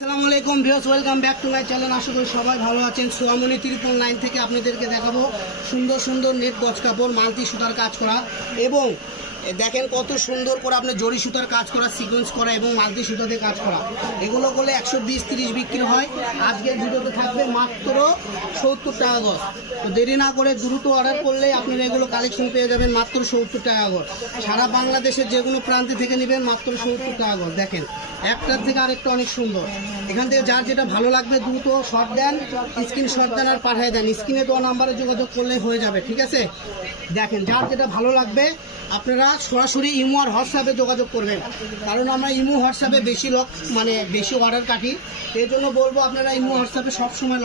আসসালামু আলাইকুম viewers, welcome back to my channel. আশা করি সবাই ভালো আছেন। সোয়ামনি 999 থেকে আপনাদেরকে দেখাবো সুন্দর সুন্দর নেট গজ কাপড়, মাল্টি সুতার কাজ করা, এবং দেখেন কত সুন্দর করে আপনার জরি সুতার কাজ করা, সিকোয়েন্স করা এবং মাল্টি সুতাতে কাজ করা। এগুলো করলে 120-30 বিক্রি হয়। আজকের ভিডিওতে থাকবে মাত্র 70 টাকা গজ। তো দেরি না করে দ্রুত অর্ডার করলে আপনারা এগুলো কালেকশন পেয়ে যাবেন মাত্র 70 টাকা গজ। সারা বাংলাদেশের যে কোনো প্রান্তে থেকে নেবেন মাত্র 70 টাকা গজ। দেখেন একটার থেকে আরেকটা অনেক সুন্দর। এখান থেকে যার যেটা ভালো লাগবে দ্রুত শর্ট দেন, স্ক্রিনশট দেন আর পাঠিয়ে দেন। স্ক্রিনে তো নাম্বারে যোগাযোগ করলে হয়ে যাবে, ঠিক আছে? দেখেন যার যেটা ভালো লাগবে আপনারা সরাসরি ইমো আর হোয়াটসঅ্যাপে যোগাযোগ করবেন, কারণ আমরা ইমো হোয়াটসঅ্যাপে বেশি অর্ডার কাটি। এই জন্য বলবো আপনারা ইমো হোয়াটসঅ্যাপে সবসময়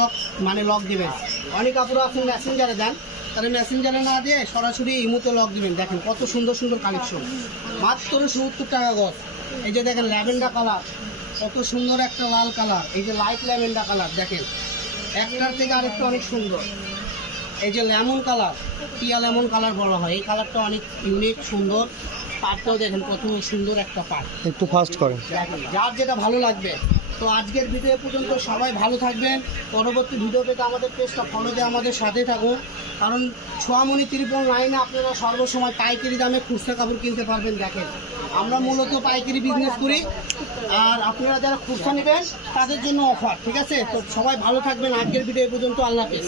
লক দিবেন। অনেক আপুরা আপনি মেসেঞ্জারে দেন, তাহলে মেসেঞ্জারে না দিয়ে সরাসরি ইমোতে লক দিবেন। দেখেন কত সুন্দর সুন্দর কালেকশন, মাত্র 70 টাকা গজ। এই যে দেখেন ল্যাভেন্ডার কালার, কত সুন্দর একটা লাল কালার। এই যে লাইট ল্যাভেন্ডার কালার, দেখেন একটার থেকে আরেকটা অনেক সুন্দর। এই যে লেমন কালার, টিয়া লেমন কালার বলা হয়, এই কালারটা অনেক ইউনিক সুন্দর। পাটটাও দেখেন কত সুন্দর একটা পাট। একটু ফাস্ট করেন, যার যেটা ভালো লাগবে। তো আজকের ভিডিও পর্যন্ত সবাই ভালো থাকবেন। পরবর্তী ভিডিও পেতে আমাদের পেজটা ফলো দিয়ে আমাদের সাথে থাকুন, কারণ সোয়ামনি 999 আপনারা সর্বসময় পাইকারি দামে খুচরা কাপড় কিনতে পারবেন। দেখেন আমরা মূলত পাইকারি বিজনেস করি, আর আপনারা যারা খুচরা নেবেন তাদের জন্য অফার, ঠিক আছে? তো সবাই ভালো থাকবেন। আজকের ভিডিও পর্যন্ত, আল্লাহ হাফেজ।